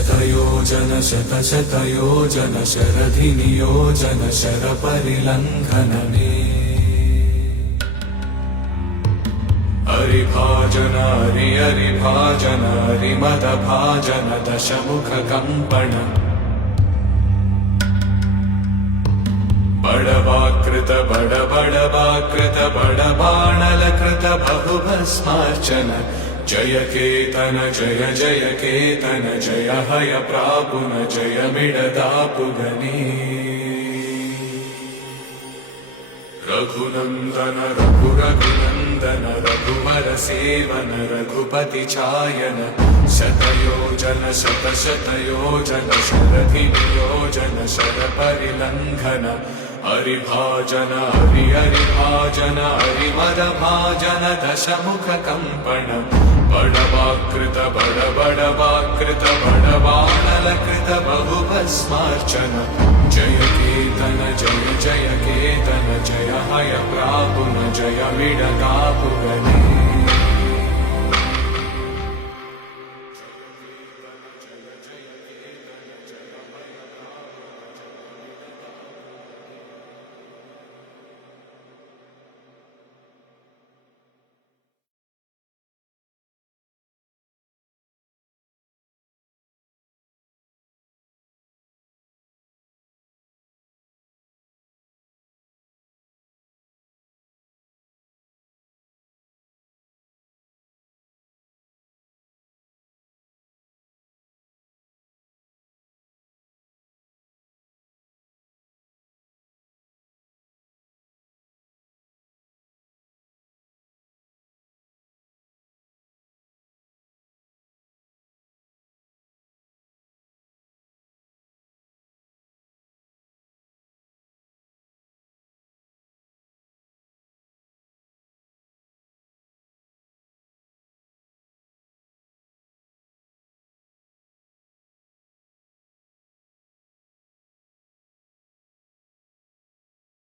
शतयोजन शतशतयोजन शरधिनियोजन शरपरिलङ्घनने हरिभाजन हरिभाजन हरिमदभाजन दशमुखकम्पण बडवाकृत बडबडवाकृत बडबाणलकृत बहुभस्मार्चन जय केतन जय जय केतन जय हय प्रापुन जय मिडदापुगने रघुनन्दन रघुरघुनन्दन रघुवर सेवन रघुपति चायन शतयोजन शतशतयोजन शरधिनियोजन शरपरिलङ्घन हरिभाजन हरिभाजन हरिमदभाजन दशमुखकम्पण बडवाकृत बडबडवाकृत बडबाणलकृत बहुभस्मार्चन जय केतन जय जय केतन जय हय प्रापुन जय मिडदापुगने